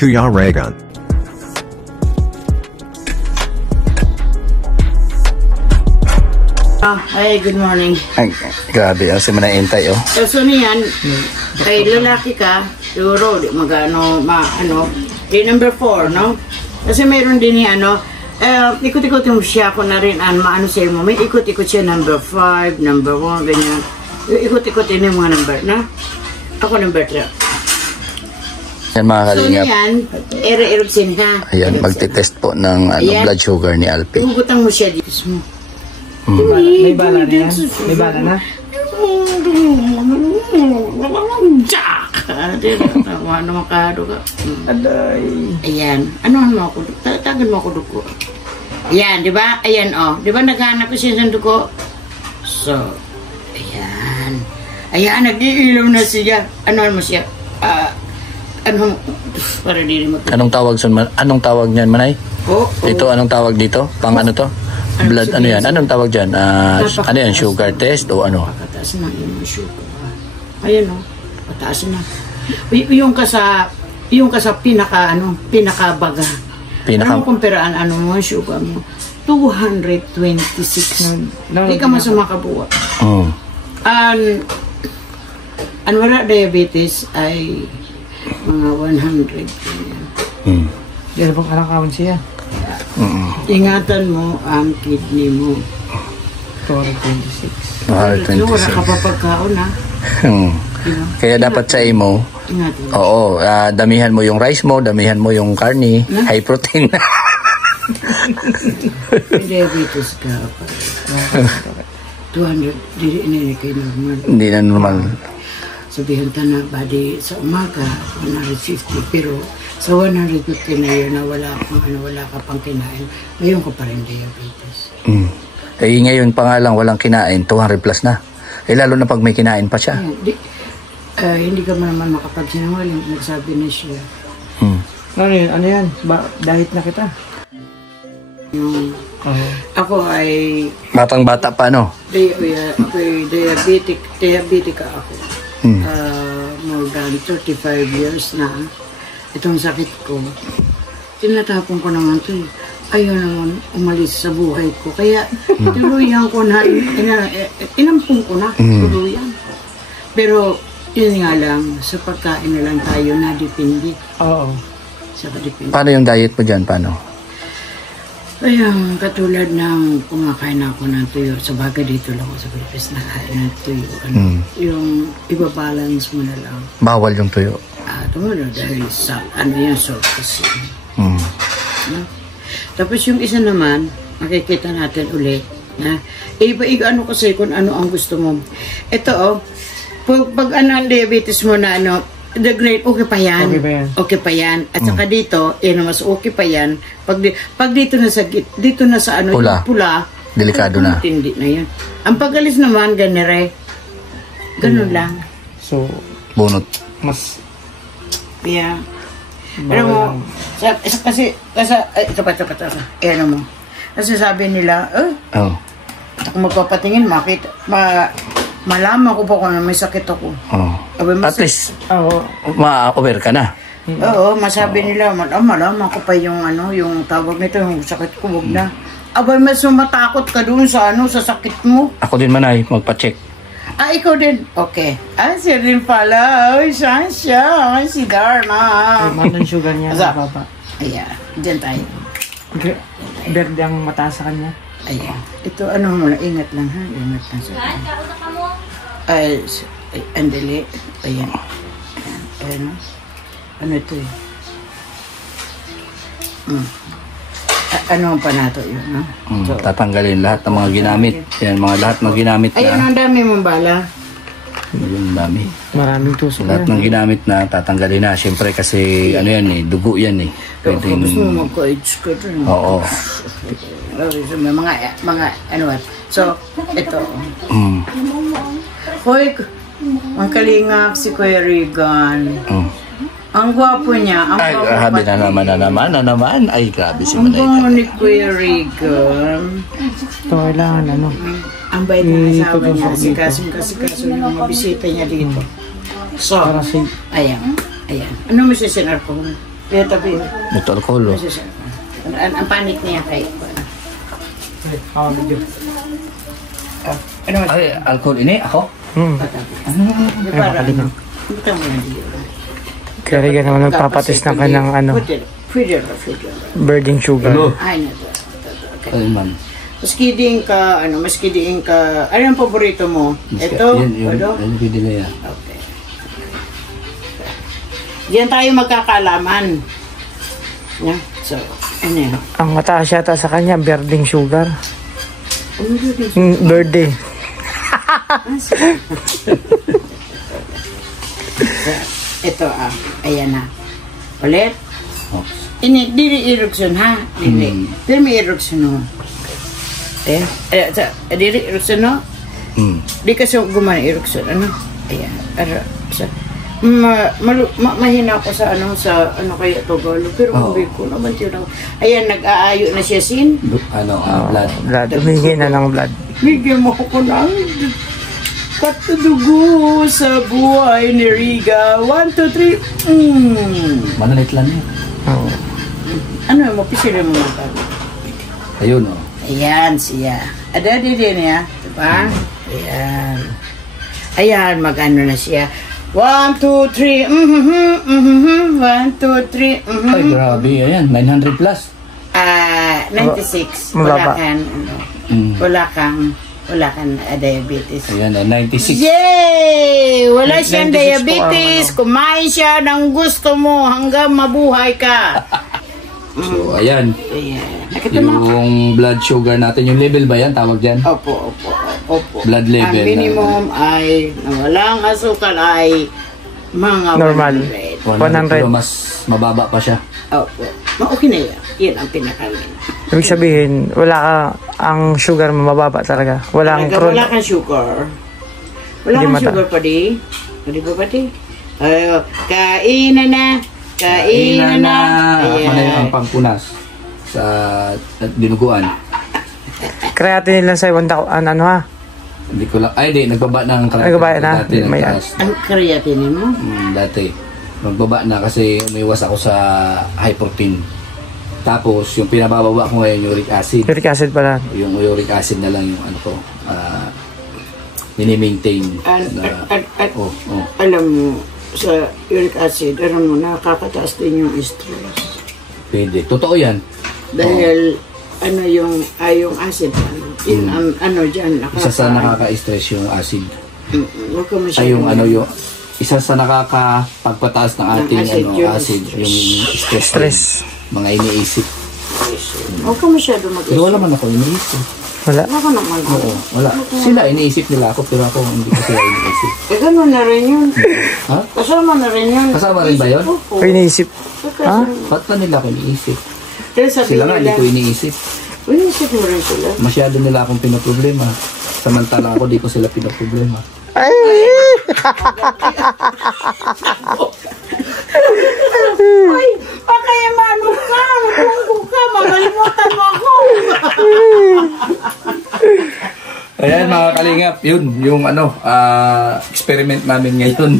Kuya Raygun. Ay, good morning. Ay, grabe. Ang simula intay, oh. So niyan, kay lalaki ka, siguro, di magano, di number 4, no? Kasi mayroon din yung ikot-ikot mo siya kung na rin, maano sa'yo mo, may ikot-ikot siya number 5, number 1, ganyan. Ikot-ikotin yung mga number, na? Ako number 3. Yan mga kalingap. So niyan, erupsin ha. Ayan, magte-test po ng blood sugar ni Alpi. Hugutan mo siya dito mo. May bala na yan? May bala na? Jack! Ano makado ka? Aday. Ayan. Ano mo ako? Tagan mo ako duko. Ayan, di ba? Ayan, oh. Di ba naghanap ko siya ng duko? So, ayan. Ayan, nag-iilaw na siya. Ano mo siya? Para di mo. Anong tawag niyan, Manay? Ito, anong tawag dito? Pang ano to? Blood, ano yan? Anong tawag dyan? Ano yan? Sugar test o ano? Pakataas na yung sugar. Ayan o. Pataas na. Yung ka sa pinakabaga. Ano kumperaan mo yung sugar mo? 226. Hindi ka masama kabuwa. Wala diabetes ay mga 100. Dahil pang arang-awan siya. Ingatan mo ang kidney mo. 226. Wala ka pa pagkaon ha. Kaya dapat sa imo, oo, damihan mo yung rice mo, damihan mo yung karni, high protein. Diabetes ka pa. 200, hindi kayo normal. Hindi na normal. Sabihin ta na body sa umaga, 150, pero sa 150 na yun na wala ka pang kinain, ngayon ka pa rin diabetes. Eh ngayon pa nga lang walang kinain, 200 plus na. Eh lalo na pag may kinain pa siya. Hindi ka naman makapagsinungaling, nagsabi na siya. Ano yan? Diet na kita? Ako ay... Batang-bata pa, no? Diabetic ako. More than 35 years na. Itong sakit ko, tinatapon ko naman ito eh. Ayaw naman umalis sa buhay ko. Kaya tuluyan ko na, inampong ko na, tuluyan. Pero yun nga lang, sa pagkain na lang tayo na depende. Oo. Sa depende. Paano yung diet mo dyan? Paano? Ayun, katulad ng kumakain ako ng tuyo. Sa bagay dito lang ako sa Pilipinas nakain ng tuyo. Yung ibabalance mo na lang. Bawal yung tuyo. Tumulong dahil sa yan, salt kasi. Tapos yung isa naman, makikita natin ulit na iba-iba kasi kung ano ang gusto mo. Ito pag ang diabetes mo na the grade, okay pa yan. Okay pa yan. At saka dito, mas okay pa yan. Pag dito na sa pula, delikado na. Hindi na yan. Ang pag-alis naman, ganire. Ganun lang. So, bunot. Mas... Yeah. Pero mo, kasi ito pa. Ano mo. Kasi sabi nila, kung magpapatingin, malaman ko pa kung may sakit ako. At least, ma-aware ka na. Oo, masabi nila, malaman ko pa yung yung tawag nito, yung sakit ko, wag na. Abay, mas matakot ka dun sa sa sakit mo. Ako din Manay, magpa-check. Ikaw din. Okay. Siya din pala. Saan siya? Si Darna. Ang sugar niya na baba. Ayan. Diyan tayo. Berde ang mataas sa kanya. Ayan. Ito, muna. Ingat lang ha. Ingat lang sa kanya. Andali. Ayan. Ayan. Ano ito eh? Ano ang panato yun, no? So, tatanggalin lahat ng mga ginamit. Yan, lahat ng ginamit na. Ayun, ang dami mong bala. Yung dami. Maraming tusok. Lahat ng ginamit na tatanggalin na. Siyempre kasi, dugo yan eh. Pwede mo magka-AIDS ka dun. Oo. Mga, So, ito. Hoy, ang kalingap si Kuya Regan. Ang gwapo niya. Ay, grabe na naman. Ay, grabe si Manay. Ang gwapo ni Kuya Regan. Ito kailangan Ang bait ng asawa niya. Kaso yung mga bisita niya dito. So, ayan. Ano mo siya sinar ko? Ito, Pin. Ito alcohol, oh. Ang panit niya kay... Medyo. Ano mas... Ay, alcohol ini, ako? Di para... Ito mo hindi. Kaya Regan naman magpapatis ng kanyang ano, Pwede. birding sugar. Ay, na to. Ay, man. Maski din ka, ano ang paborito mo? Ito? Ano? Yan, pwede na yan. Okay. Diyan tayo magkakalaman. Yeah. So, ano yun? Ang mataas yata sa kanya, birding sugar. Ano yun? Birthday. Ito ayan na. Ulit. Oh. Ini, dili eruption ha? Dili. Dili may eruption no? Dili eruption no? Di kasi gumana eruption. Ano? Ayan. Mahina ako sa kaya Tagalog. Pero hindi ko naman yun. Ayan, nag-aayo na siya sin. Blood. Humingi na ng blood. Bigyan mo ako ng katudugo sa buhay ni Riga. 1, 2, 3. Manalit lang yan. Oo. Ano mo? Pisilin mo mga tao. Ayun, oh. Ayan siya. Ada din niya. Diba? Ayan. Ayan, mag-ano na siya. 1, 2, 3. 1, 2, 3. Ay, grabe. Ayan, 900 plus. 96. Mababa. Wala kang diabetes. Ayan, 96. Yay! Wala siyang 96 diabetes. Kumain siya ng gusto mo hanggang mabuhay ka. So, ayan. Ayan. Nakita mo? Yung blood sugar natin, yung level ba yan? Tawag dyan? Opo. Blood level. Ang minimum ay walang asukal ay mga Normal. 100. 100. Pero mas mababa pa siya. Opo. Okay na yan. Yan ang pinakamin. Ibig sabihin, ang sugar mo mababa talaga. Wala kang sugar. Wala Hindi kang mata. sugar pa di. Hindi ba pati? Ayo, kainan na. Kainan na. Ano yung ang pangpunas sa dinuguan? creatinine lang sa'yo. Ano ha? Hindi ko lang. Ay, di. Nagbaba na ang Nagbaba na? dati. May Ang creatinine mo? Dati. Nagbaba na kasi umiwas ako sa high protein. Tapos, yung pinabababa ko ngayon, uric acid. Uric acid pala. Yung uric acid na lang yung ano ko. Mini-maintain. Alam mo, sa uric acid, alam mo, nakakataas din yung stress. Pwede. Totoo yan. Dahil, yung acid, yun ang dyan. Isa sa nakaka-stress yung acid. Huwag ka masyadong... Ay, yung isa sa nakakapagpataas ng ating acid, yung stress. Mga iniisip. Huwag ka masyadong mag-isip. Pero wala man ako iniisip. Wala. Wala ka naman. Oo, wala. Sila iniisip nila ako, pero ako hindi ko sila iniisip. Gano'n na rin yun. Ha? Kasama na rin yun. Kasama rin ba yun? Oo. O iniisip. Ha? Ba't pa nila ako iniisip? Kaya sabi Sila nga, hindi nila, ko iniisip. inisip mo rin sila. Masyado nila akong pinoproblema. Samantalang ako, di ko sila pinoproblema. Ay! Ay, pakayamano ka. Kung ka, makalimutan mo ako. Ayan mga kalingap, yun, yung experiment namin ngayon.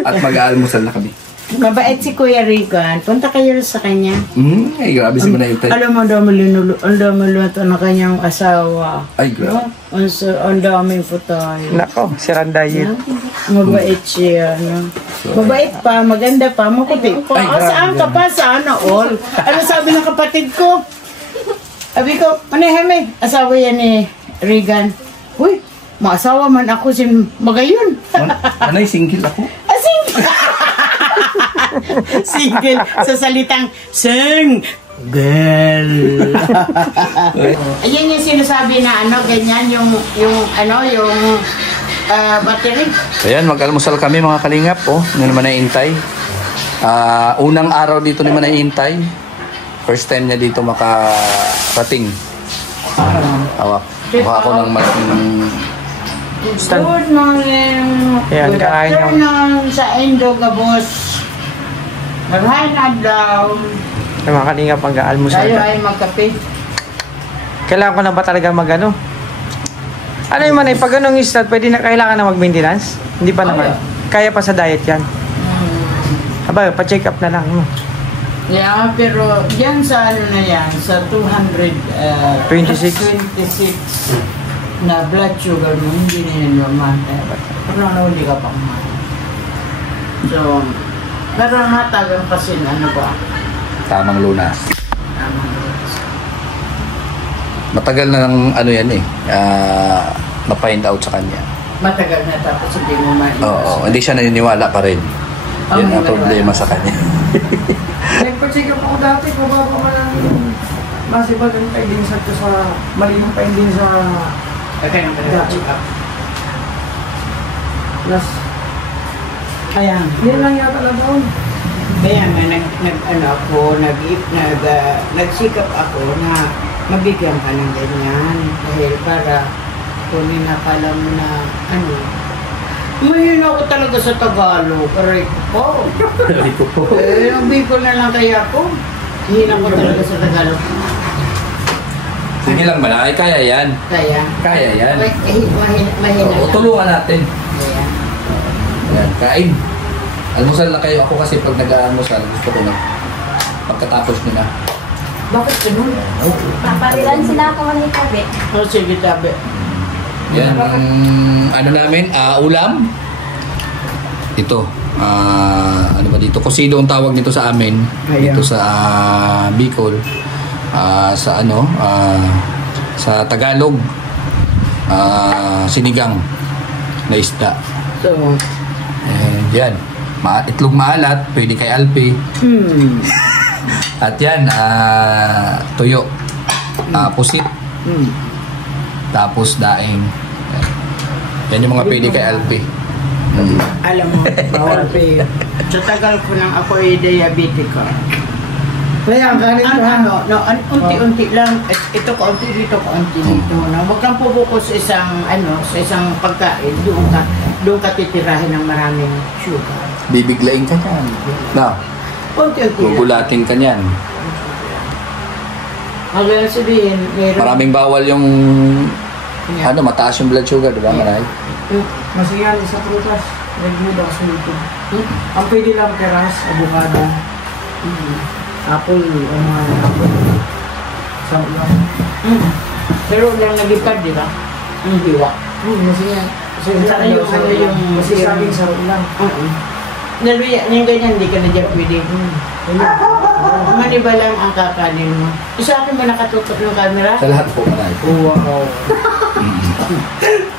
At mag-aalmusal na kami. Mabait si Kuya Regan. Punta kayo sa kanya. Ay, grabe si Manay Utay. Alam mo, ang dami luto na kanyang asawa. Ay, grabe. Ang daming putay. Nako, si Randayit. Mabait siya, no? Mabait pa, maganda pa, maputi pa. Saan ka pa? Sana all. Ano sabi ng kapatid ko? Sabi ko, Maneheme, asawa yan ni Regan. Uy, maasawa man ako si Magayon. Anay, single ako. Single sa salitang girl. Ayan yung sinasabi na ganyan yung battery. Ayan, mag-almusal kami mga kalingap. Hindi naman naihintay. Unang araw dito naman naihintay. First time niya dito makarating. Hawak. Mukha ako ng Good morning. Ayan, Good kain yung- afternoon sa Indo Gabos. Marhain adlaw. Yung mga kalinga pag-aalmusal. Tayo ay magkape. Kailangan ko na ba talaga mag-ano? Ano yung manay, pag anong start, pwede na kailangan na mag-maintenance? Hindi pa naman. Kaya pa sa diet yan. Aba, pa-check up na lang. Yeah, pero yan sa ano na yan, sa 26. 26 na blood sugar mo, hindi na yan normal. Pero hindi ka pang mahal. So, pero natagal kasi ano ba? Tamang lunas. Tamang lunas. Matagal na ng ano yan eh. Na-find out sa kanya. Matagal na tapos hindi mo maiwas. Oo, hindi siya naniniwala pa rin. Yan ang problema sa kanya. Nagpa-check up ako dati, pababa ka lang masibag ang findings at sa malimang findings sa Okay, ang check up. plus. Kaya, Yan lang yata na doon. kaya nga, nagsikap ako na mabigyan ka ng ganyan. Dahil para kunin na pala mo na ano. Mahina ako talaga sa Tagalog. Aray ko po. Aray ko po. Bicol na lang kaya ako. Hina ko talaga sa Tagalog. Sige lang malaki, kaya yan. Kaya? Kaya yan. Mahina Oo, lang. tulungan natin. Kaya? Ayan, kain. Almusal na kayo. Ako kasi pag nag-aalmusal, gusto ko na pagkatapos nyo na. Bakit ganun? Paparilan sila ako ng itabi. Oh, sige, tabi. Yan ang ano namin, ulam. Ito, ano ba dito? Kusido ang tawag nito sa amin. Ayan. Dito sa Bicol. Sa ano, sa Tagalog. Sinigang na isda. So, Yan. Itlog maalat, pwede kay Alpi. At yan, tuyo. Pusit. Tapos daing. Yan yung mga pwede kay Alpi. alam mo, bawal pa. Sa tagal ko nang ako ay diabetic. Kaya ang ganito ha. Unti-unti lang. Ito kaunti dito, kaunti dito. Huwag kang pubuko sa isang pagkain. Doon ka titirahin ng maraming sugar. Bibiglain ka yan. Na, Unti-unti lang. gugulatin ka yan. Kaya sabihin, Maraming bawal yung mataas yung blood sugar, di ba? Maray? Masiyan sa prutas. Nag-mood ako sa YouTube. Ang pwede lang keras, avocado, apple, o mga apple. Sa ulam. Pero lang nagipad, di ba? Ang hiwa. Masiyan. Kasi Saka yung masisabing sa ulam. Naluya, yung ganyan, hindi ka na dyan pwede. Maniba lang ang kakanin mo. Isa akin mo nakatutok ng camera? Sa lahat po, Manay. Wow.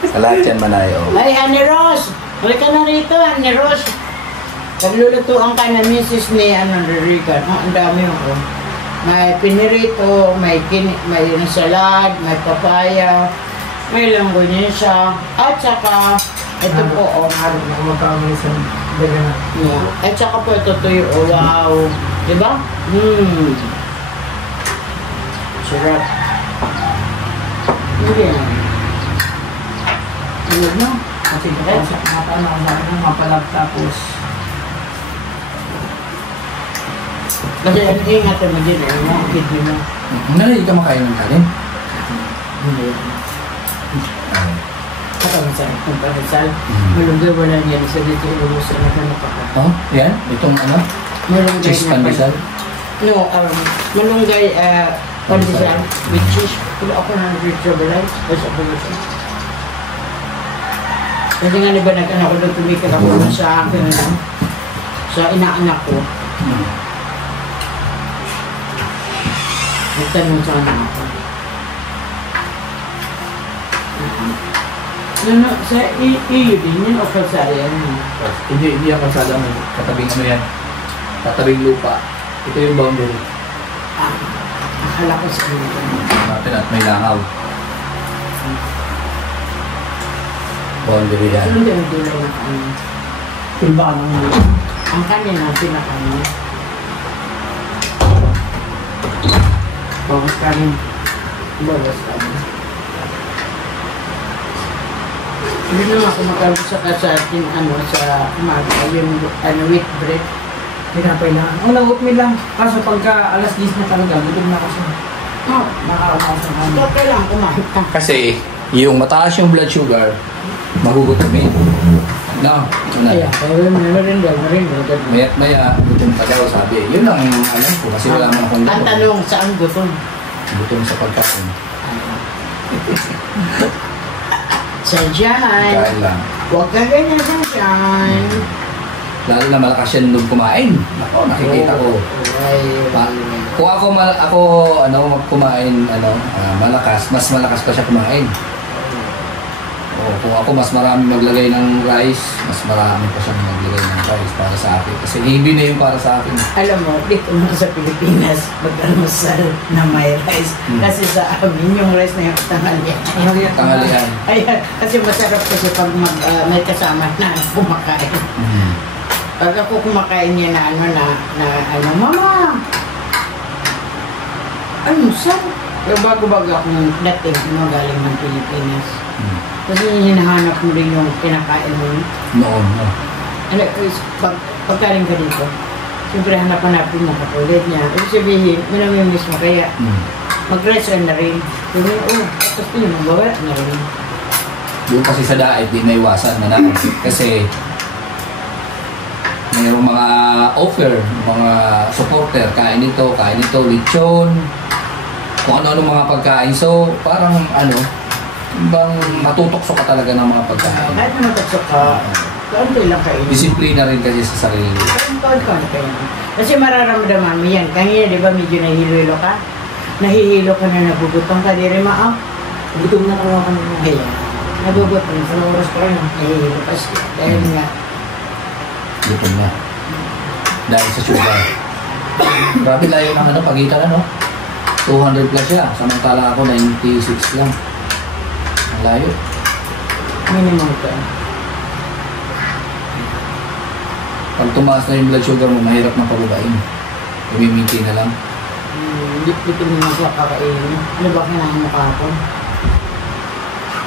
Sa lahat yan, Manay. Oh. Ay, Annie Rose! Huwag ka na rito, Annie Rose. Naglulutuan ka na misis ni Rican. Ang dami ko. May pinirito, may salad, may papaya, may langgonesa, at saka, ito po, Araw na kumagkamay sa dagana. at saka po ito tuyo, wow. Diba? Sarap. Hindi na. Tulog na. Kasi sa mata na ang dami ng mapalab tapos Kasi ang ingatan mo din, ang kidney mo. Nanay, ka makain ng kanin? Hindi. Kapag pagkakasal, malunggay wala niyan sa dito ilurusan na kanapaka. Oh, yan. Itong ano? Malunggay Cheese na pandesal? No, malunggay pandesal with cheese. Pero ako na nag-retrovalize. Kasi ako gusto. Kasi nga diba nag-anak ko doon tumikil ako sa akin lang. Sa inaanak ko. Nagtanong sa anak ko. Sa iyo din yun o kalsaya yun? Hindi ang kalsada mo. Katabing ano yan? Katabing lupa. Ito yung boundary. Akala ko sa iyo. Natin at may langaw. Boundary yan. Sunod yung tulay na kanya. iba ka naman. Ang kanya na pinakanya. Bawas ka rin. Bawas ka rin. Hindi naman ako makabasa sa ating sa umaga, yung wheat bread. Pinapay lang. Ang nag-oatmeal lang. Kaso pagka alas 10 na talaga, gutom na kasi. Oh, Nakakamas ng kami. so kailangan kumain ka. Kasi yung mataas yung blood sugar, magugutomin. No, Kaya, meron daw. Maya't maya, gutom ka daw, sabi. Yun ang alam ko, kasi wala man akong Ang tanong, saan gutom? Gutom sa pagkain. Sunshine. Kain lang. Huwag ka ganyan, sunshine. Lalo na malakas yan nung kumain. Ako, nakikita ko. Kung ako kumain malakas, mas malakas pa siya kumain. Kung ako mas marami maglagay ng rice, mas marami pa siyang maglagay ng rice para sa akin. Kasi heavy na yung para sa akin. Alam mo, dito mo sa Pilipinas, mag-almusal na may rice. Kasi sa amin, yung rice na yung tanghalian. Tanghalian. Ayan, kasi masarap kasi pag may kasama na kumakain. Pag ako kumakain niya na mama! Ano, saan? Yung bago-bago akong dating, galing ng Pilipinas. Kasi hinahanap mo rin yung kinakain mo. Noon, no? Pagkaling ka dito, siyempre hanap-hanapin mo katulad niya. Ibig sabihin, minamimiss mo kaya mag-restaurant na rin. Sabi mo, tapos yun, magbabayat na rin. Yung kasi sa diet, di naiwasan na natin. Kasi mayroong mga offer, mga supporter, kain ito, lechon, kung ano-ano mga pagkain. So, parang bang matutokso ka talaga ng mga pagkain. Kahit na matokso ka, kaunti lang kainin. Disiplina rin kasi sa sarili. Kaunti kayo. Kasi mararamdaman mo yan. Kanina, di ba, medyo nahihilo ka? Nahihilo ka na nagugutom ka, di rin maaw. Gutom na kami ako kanina. Kaya, nagugutom. Sa oras ko rin, nahihilo ka siya. Dahil nga, Gutom na. Dahil sa sugar. Grabe layo ng pagitan 200 plus siya. Samantala ako 96 lang. Ang layo. minimum ka. Pag tumaas na yung blood sugar mo, mahirap na parubain. Umiminti na lang. Dipin mo na siya kakainin. Ano ba kailangan mo kahapon?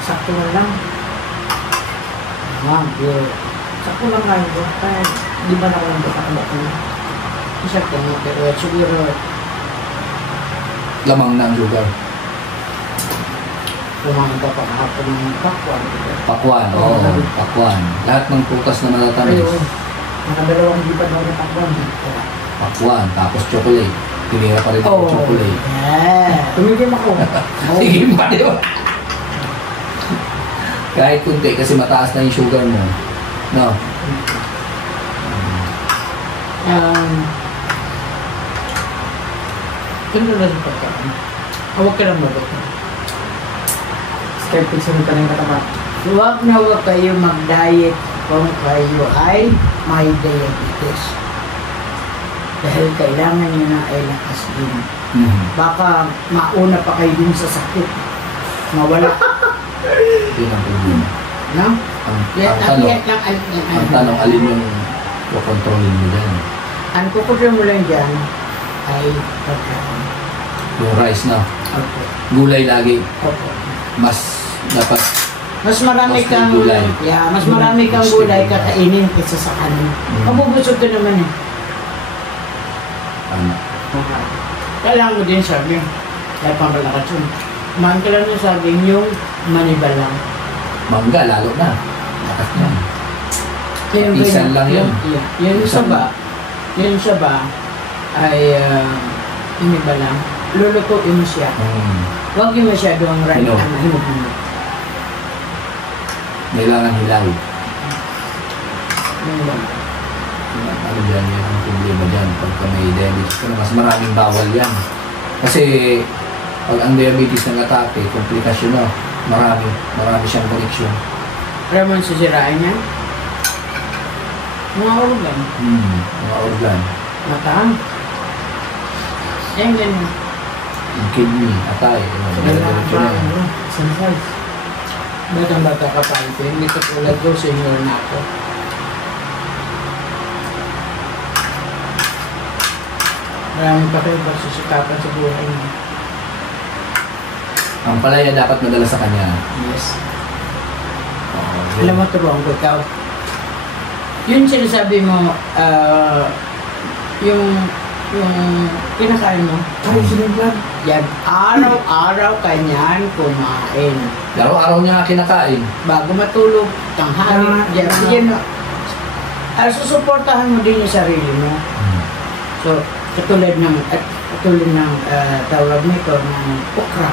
Sakto na lang. Good. Sakto lang kayo ko. Kaya di ba na ko lang bakit ko? Sakto mo, pero siguro Lamang na ang sugar. kumain ka pa kahapon ng pakwan. Pakwan, oo. Pakwan. Lahat ng prutas na matatamis. Ayun. Nakadalawang lipad ako ng pakwan. Pakwan, tapos chocolate. Tinira pa rin ako chocolate. Yeah. Tumigil ako. Sige pa, di ba? Kahit kunti kasi mataas na yung sugar mo. No? Ano na rin pagkain? Huwag ka lang mag-okay. Skeptic sa mga ng katapat. Huwag na huwag kayo mag-diet kung kayo ay may diabetes. Dahil kailangan nyo na ay lakas din. Baka mauna pa kayo din sa sakit. Mawala. Yun ang problema. No? Ang Ang tanong, alin yung kontrolin mo dyan? Ang kukunin mo lang dyan ay pagkain. Yung rice na. Opo. Gulay lagi. Opo. Mas dapat Mas marami Mas kang gulay. mas marami kang Mas gulay gulay. kakainin kaysa sa kanin. Mabubusog ka naman eh. ano, Kailangan mo din sabi. Dahil pangalakas yun. Kumain ka lang yung saging yung manibalang. mangga lalo na. Lakas na. Yung Isan lang yun. Yung Isan saba. Yung saba ay manibalang. Lulutuin mo siya. Huwag yung masyadong Hinog. hinog. Kailangan hilaw. Yun lang. Ano dyan yun ang problema dyan pagka may diabetes ka na, mas maraming bawal yan. Kasi pag ang diabetes ng atake, komplikasyon na. Marami siyang koneksyon. Alam mo ang sisirain niya? Mga organ. Mga organ. Mata. Yan ganyan. Yung kidney, atay. Diretso na yan. Exercise. Batang-bata ka pa ito. Hindi ka tulad ko, senior na ako. Marami pa kayo susikapan sa buhay mo. Ang palaya dapat madala sa kanya. Yes. Oo, Alam mo, turuan ko ikaw. Yun sinasabi mo, yung kinakain mo, Ay, siniglan. Yan, araw-araw kanyan kumain. Araw-araw niya nga kinakain. Bago matulog, tanghali, yan. Susuportahan mo din yung sarili mo. So, katulad ng tawag nito, ng okra,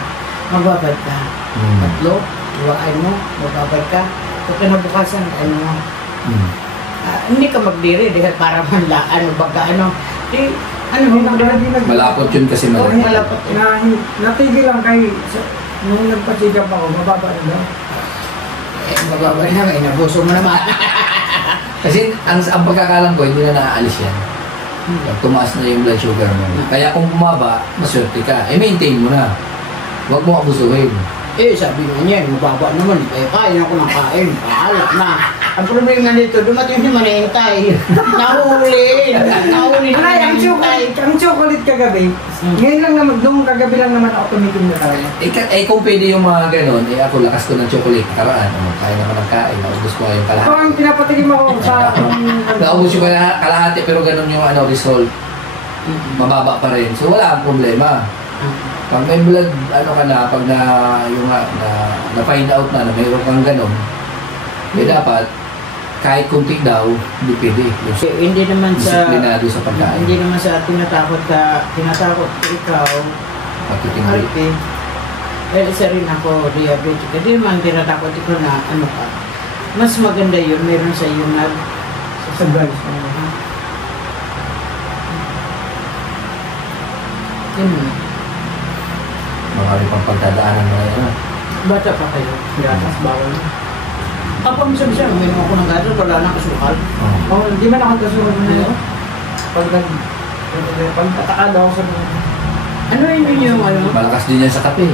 magbabad ka. Tatlo, iwaan mo, magbabad ka. So, kinabukasan, hindi ka magdiri dahil para manlaan o baga Malapot yun kasi malapot. malapot. Natigil lang nung nagpa-check up ako, mababa na daw. Mababa na, may nabuso mo naman. Kasi ang pagkakalam ko, hindi na naaalis yan. Pag tumaas na yung blood sugar mo. Kaya kung bumaba, maswerte ka. Maintain mo na. Huwag mo abusuhin. Sabi nga niya, mababa naman, kain ako ng kain, paalat na. Ang problema dito, dumating si Manintay. Nahuli Ay, ang chocolate kagabi. Ngayon lang naman, nung kagabi lang naman ako tumikim na talaga. Kung pwede yung mga ganon, ako lakas ko ng chocolate. Karaan, kain ako ng kain. Naubos ko yung kalahati. Parang pinapatikim ako sa... Naubos yung kalahati, pero ganon yung result. Mababa pa rin. So wala ang problema. Pag may blood, pag na-find out na mayroon kang ganon, dapat, kahit kunti daw, hindi pwede. Hindi naman sa... Disiplinado sa pagkain. Hindi naman sa tinatakot ikaw, Pagtitingin. isa rin ako diabetic. Hindi naman tinatakot ikaw na ka. Mas maganda yun, meron sa iyo Sa guys. Marami pang pagdadaanan mo ngayon. Bata pa kayo, gatas bawal na. Kapag siya, uminom ako ng gatas, wala na kasukal. Hindi man ako kasuhan na yun. Pagtataka daw sa mga... Ano yun yung Malakas din yan sa kape.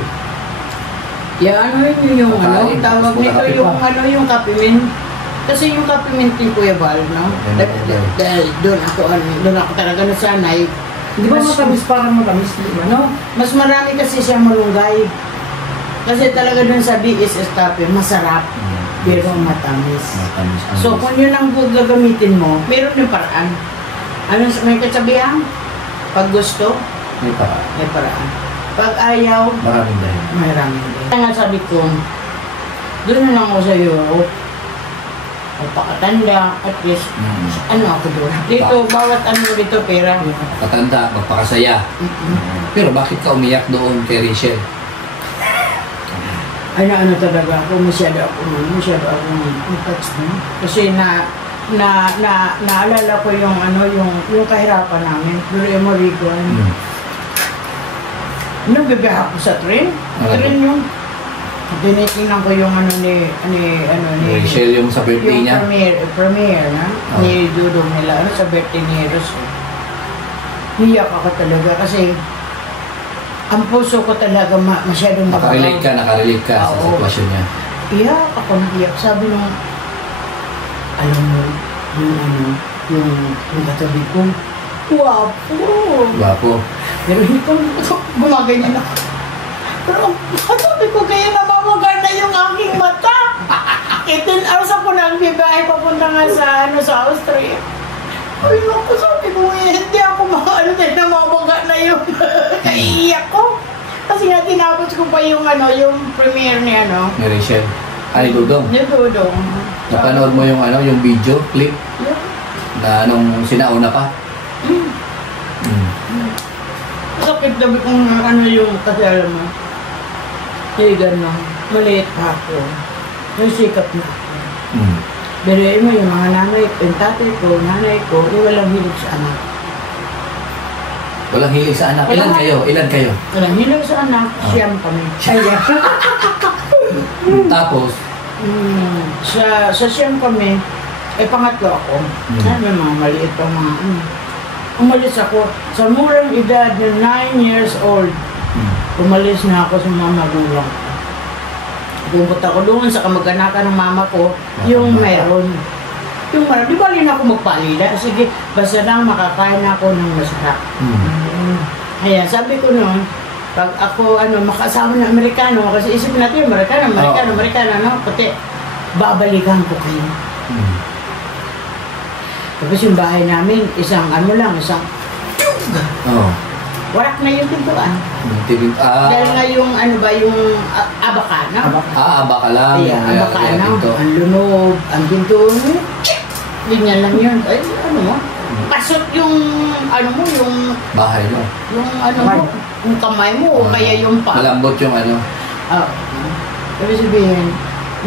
ano yun yung Makain, tawag tapos nito wala yung yung kapimint. Kasi yung kapimint ni Kuya Val, no? Dahil doon ako talaga nasanay. Hindi ba matamis parang matamis? No? Mas marami kasi siya malunggay. Kasi talaga doon sa BSS Cafe, masarap. Pero matamis. So kung yun ang gagamitin mo, meron yung paraan. May kasabihan? Pag gusto, May para. may paraan. Pag ayaw, Maraming dahil. maraming din. Kaya nga sabi ko, doon na lang ako sa Europe. Magpakatanda, at least, ako doon. Dito, bawat dito, pera. Katanda, magpakasaya. Pero bakit ka umiyak doon kay Rachel? Talaga ako, masyado ako touch mo. Kasi naalala ko yung kahirapan namin. Pero mo Rico, nagbibiyak ako sa train. Train yung, tinitingnan ko yung ni Rachel yung sa birthday niya? Yung premiere na, ni Dudong nila, sa birthday ni Rose. Hiyak ako talaga kasi ang puso ko talaga masyadong Nakarelate ka sa sitwasyon niya. Iyak ako, nagiyak. Sabi nung, alam mo, yung katabi ko, Gwapo. pero hindi ko gumaganyan ako. Pero katabi ko, kaya namamaga na yung aking mata. 18 hours ako nagbibiyahe papunta nga sa Austria. Ay, naku, sabi ko, hindi ako namamaga na yun. Kaiiyak ko. Kasi nga, tinapos ko pa yung premiere ni Ni Rachel. Ni Dudong. Ni Dudong. Napanood mo yung video, clip? Yeah. Na nung sinauna pa? Sakit dabi kung kasi alam mo. Gano'n. Maliit pa ako. May sikap na ako. Pero mo yung mga tatay ko, nanay ko, walang hilig sa anak. Walang hilig sa anak. Ilan kayo? Walang hilig sa anak, siyam kami. Tapos? Sa siyam kami, pangatlo ako. May mga maliit pa mga Umalis ako sa murang edad na 9 years old. Umalis na ako sa mga magulang ko. Pumunta ko doon sa kamag-anakan ng mama ko, yung meron. Di ba rin ako magpalila? Sige, basta lang makakain ako ng masarap. Kaya sabi ko noon, pag ako makasama ng Amerikano, kasi isip natin Amerikano, pati babalikan ko kayo. Tapos yung bahay namin, isang warak na yung pintuan. Dahil nga yung, ano ba, yung abakana. Baka lang. Kaya, abakana, ang lunog, ang pinto, ganyan lang yun. Ay, ano mo, pasot yung, ano mo, yung, bahay mo. yung, ano mo, yung kamay mo, o kaya yung pa. Malambot yung ano. Ibig sabihin,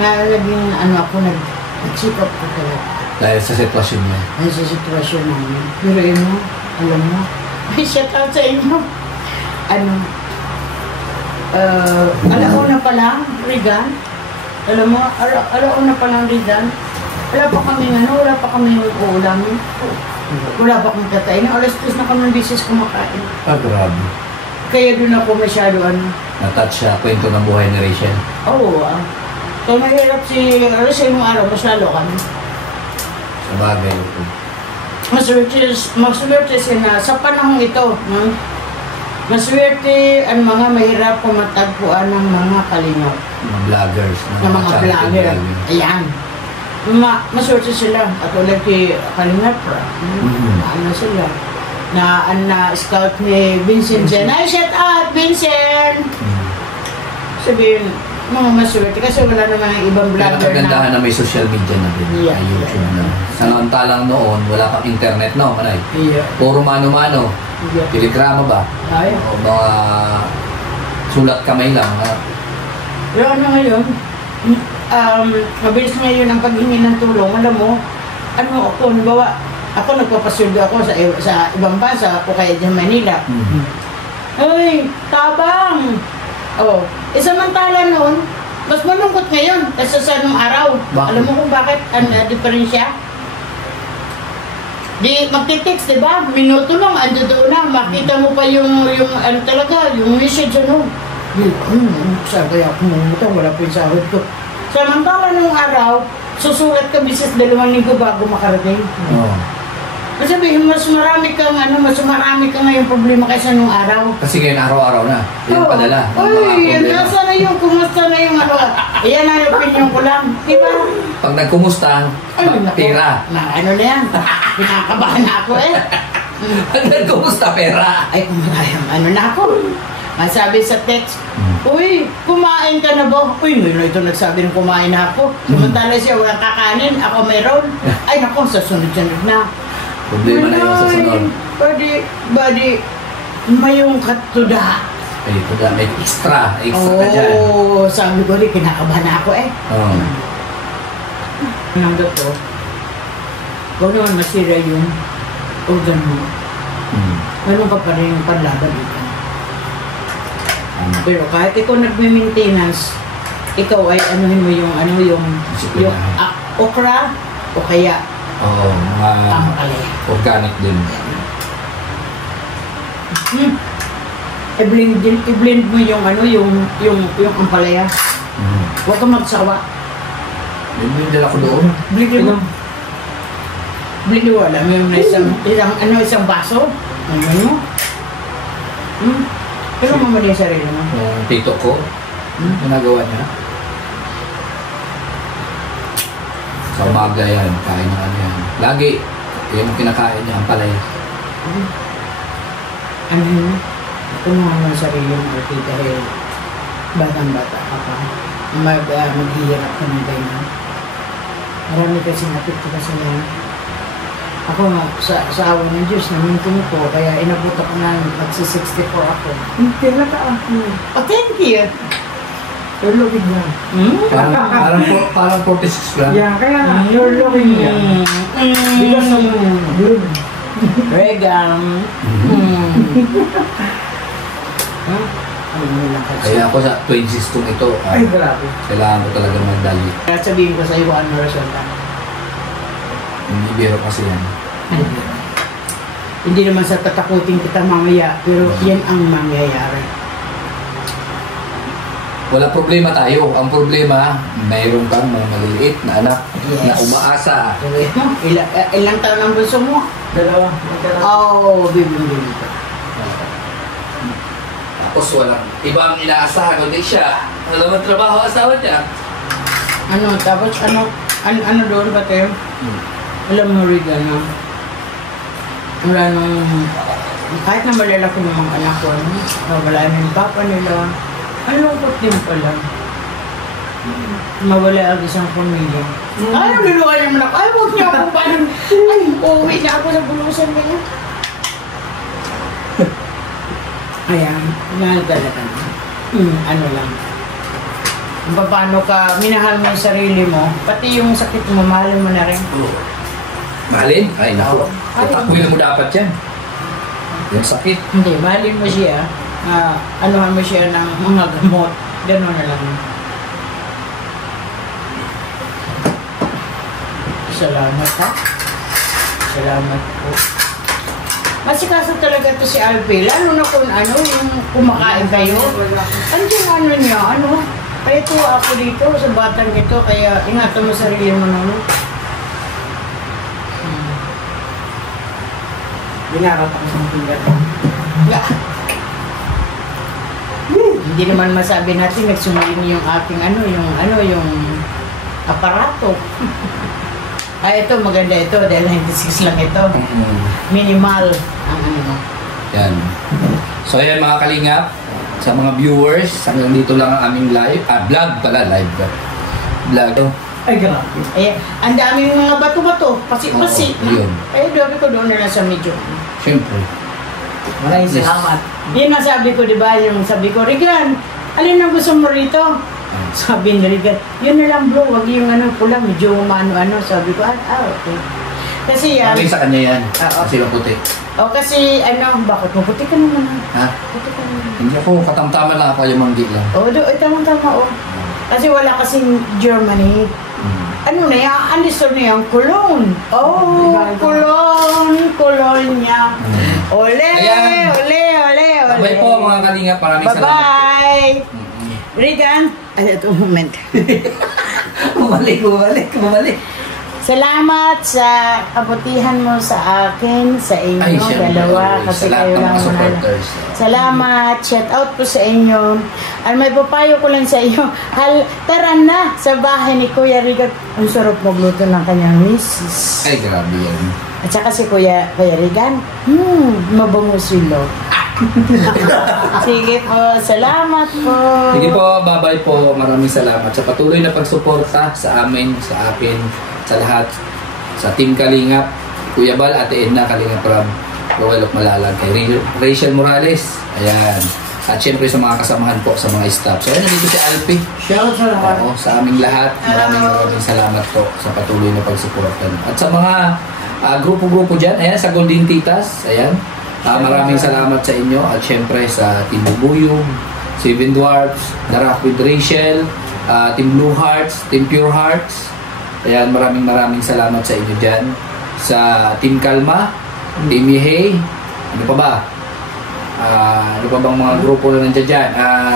na naging, ano ako, nag-check up ko talaga. Dahil sa sitwasyon niya. Dahil sa sitwasyon namin. Pero mo, alam mo, may shout out sa inyo. Ano, alauna pa lang, Regan. Alam mo, alauna pa lang, Regan. Wala pa kami, wala pa kami uulamin. Wala pa kami kakain. Alas 3 na kami ng bisis kumakain. Grabe. Kaya doon ako masyado, Na-touch siya, kwento ng buhay ni Rachel. Oo, kaya mahirap si Rachel mong araw, mas lalo kami. Sa bagay. Maswerte siya na sa panahong ito, maswerte ang mga mahirap pumatagpuan ng mga kalingap. Mga vloggers. Ng mga vlogger. Ayan. Maswerte sila. At ulit kay Kalingap, ano sila, na scout ni Vincent Jen. Ay, shout out, Vincent! Sabihin, mga maswerte kasi wala naman ang ibang Pero vlogger kagandahan na may social media na din. Yeah. May YouTube na. Samantalang noon, wala pang internet, no? Manay? Yeah. Puro mano-mano. Yeah. Telegrama ba? Ay. O mga sulat kamay lang. Ha? Pero ano ngayon, mabilis ngayon ang paghingi ng tulong. Alam mo, ano ako, nabawa, ako nagpapasuldo ako sa ibang bansa o kaya dyan Manila. Ay, tabang! Oh, samantala noon, mas malungkot ngayon kasi sa nung araw. Bakit? Alam mo kung bakit ang diferensya? Di magtitext, di ba? Minuto lang, ando doon na. Makita mo pa yung ano talaga, yung message ano. Saan kaya ako mumutang? Wala pa yung sahod ko. Samantala nung araw, susulat ka bisis 2 linggo bago makarating. Sabihin, mas marami kang ngayong problema kaysa nung araw. Kasi ngayon araw-araw na. Yan padala. Uy, nasa na yung, kumusta na yung ano. Iyan ang opinion ko lang. Diba? Pag nagkumusta, tira. Ano na yan? Pinakabahan na ako eh. Pag nagkumusta, pera. Ay, kumarayang ano na ako. Masabi sa text, uy, kumain ka na ba? Uy, ito nagsabi ng kumain na ako. Samantala siya, walang kakanin. Ako meron. Ay, naku, sa sunod-sunod na. Problema na yun sa sunod. Badi, mayong katuda. Ay, kuda, may extra ka dyan. Oo, sabi ko rin, kinakabahan na ako eh. Nang dato, kung naman masira yung organ mo, meron ka pa rin yung panlaban dito. Pero kahit ikaw nagme-maintenance, ikaw ay anuhin mo yung okra o kaya mga organic din. I-blend mo yung ampalaya. Huwag kang magsawa. Blend ako doon. Blend mo. Blend mo. Alam mo yung isang baso. Ano mo? Pero mamali yung sarili mo. Yung tito ko, ginagawa niya. Sa umaga yan, kain na ano yan. Lagi, yan yung kinakain niya, ang palay. Ano yun? Kumuha mo yung sarili mo dahil batang-bata ka pa. Maghihirap ka ng ganyan. Marami kasi napit ka sa yan. Ako nga, sa awa ng Diyos, namintin ko, kaya inabot ako na magsi-64 ako. Kaya ka ako. Oh, thank you! You're looking young. Parang 46 lang. Yeah, kaya nga, you're looking young. Because of blood. Regan. Kaya ako sa 26 ito, Ay, grabe. kailangan ko talaga magdali. Kaya sabihin ko sa iyo, ano rasyon lang. Hindi biro kasi yan. Hindi naman sa tatakutin kita mamaya, pero yan ang mangyayari. Wala problema tayo. Ang problema, mayroon kang mga maliliit na anak na umaasa. Ilang taon ang bunso mo? 2. Oo, bibili ka. Tapos walang ibang inaasahan, kundi siya. Wala mang trabaho asawa niya. Ano, tapos ano doon ba tayo? Alam mo, Regan, wala nung Kahit na malalaki ng mga anak ko, mawala na yung papa nila. Ang lungkot din pala. Mawala ang isang pamilya. Ay, naluluhan naman ako. Ay, huwag niyo ako ba? Ay, uuwi na ako sa bulusan na yan. Ayan, mahal talaga. Ano lang. Paano ka, minahal mo yung sarili mo, pati yung sakit mo, mahalin mo na rin. Mahalin? Ay, naku. Itakwil mo dapat yan. Yung sakit. Hindi, mahalin mo siya. Anuhan mo siya ng mga gamot. Gano'n na lang. Salamat ha. Salamat po. Masikaso talaga to si Alfie. Lalo na kung ano, yung kumakain kayo. Andiyan ano niya, ano? Kaya ito ako dito sa batang ito, kaya ingatan mo sarili mo naman. Binaratak ng pingat. Hindi naman masabi natin nagsumulin yung aking yung aparato. Ay, ito maganda ito dahil 96 lang ito. Minimal ang ano. Yan. So ayan mga kalingap, sa mga viewers, hanggang dito lang ang aming live. Vlog pala, live. Vlog. Ay, grabe. Eh, ang daming mga bato-bato, pasi-pasi. Oo, yun. Ay, doon ko doon na lang sa medyo. Siyempre. Maraming salamat. Yun ang sabi ko, di ba? Yung sabi ko, Regan, alin ang gusto mo rito? Sabi ni Regan, yun na lang bro, wag yung pula, medyo ano-ano. Sabi ko, okay. Kasi yan. Bagay sa kanya yan. Oo. Kasi maputi. Kasi bakit maputi ka naman? Ha? Puti ka naman. Hindi ako, katamtama lang ako yung manggi lang. Tamang-tama. Kasi wala kasing Germany. Ano na yan? Andito na yan? Cologne. Cologne niya. Ole! Bye po mga kalingap. Maraming salamat po. Bye-bye! Regan, ito moment. Bumalik. Salamat sa kabutihan mo sa akin, sa inyo, Ay, syempre, dalawa, always. kasi Sa lahat kayo ng lang mga manala. supporters. Salamat, shout out po sa inyo. May papayo ko lang sa iyo, tara na sa bahay ni Kuya Regan. Ang sarap magluto ng kanyang misis. Ay, grabe yan. At saka si Kuya Regan, mabango silo. Sige po, salamat po. Sige po, bye-bye po. Maraming salamat sa patuloy na pagsuporta sa amin, sa akin, sa lahat. Sa Team Kalingap, Kuya Bal, Ate Edna, Kalingap Rob, Roel of Malalag, kay Rachel Morales. Ayan. At syempre sa mga kasamahan po, sa mga staff. So, ayan, nandito si Alfie. Shout sa lahat. Oo, sa aming lahat, maraming salamat po sa patuloy na pagsuporta. At sa mga grupo-grupo dyan, ayan, sa Golden Titas, ayan. Maraming salamat sa inyo at syempre sa Team Bubuyog, Seven Dwarfs, The Rock with Rachel, Team Blue Hearts, Team Pure Hearts. Ayan, maraming salamat sa inyo dyan. Sa Team Kalma, Team Yehey, ano pa ba? Ano pa bang mga grupo na nandiyan dyan?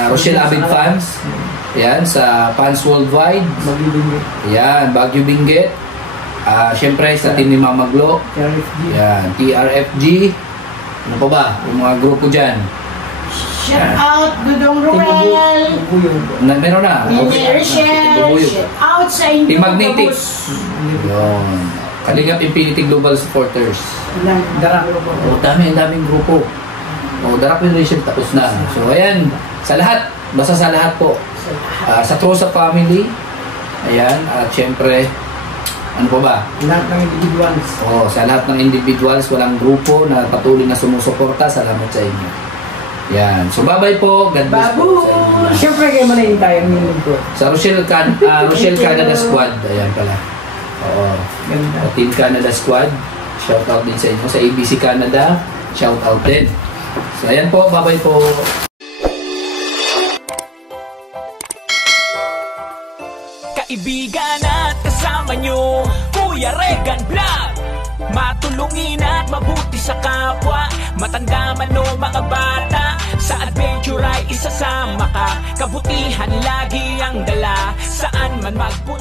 Rochelle Avid Fans, ayan, sa Fans Worldwide, ayan, Baguio Benguet, syempre sa Team ni Mama Glo, ayan, TRFG, ano pa ba? Yung mga grupo dyan. Shout out, Dudong Ruel. Meron na. Rachel. Shout out sa inyo. Team Magnetic. Yun. Kalingap Infinity Global Supporters. Daming grupo. Darak with Rachel, tapos na. So, ayan. Sa lahat. Basta sa lahat po. Sa Trosa Family. Ayan. At syempre, ano pa ba? Lahat ng individuals. Sa lahat ng individuals, walang grupo na patuloy na sumusuporta. Salamat sa inyo. Yan. So, bye-bye po. God bless po sa inyo. Siyempre kayo manayin tayo ng lingkod. Sa Rochelle Canada Squad. Ayan pala. Ganda. Team Canada Squad. Shout out din sa inyo. Sa ABC Canada, shout out din. So, ayan po. Bye-bye po. Kaibigan at kasama nyo, Kuya Regan Vlog. Matulungin at mabuti sa kapwa, matanda man o mga bata. Sa adventure ay isasama ka, kabutihan lagi ang dala. Saan man magpunta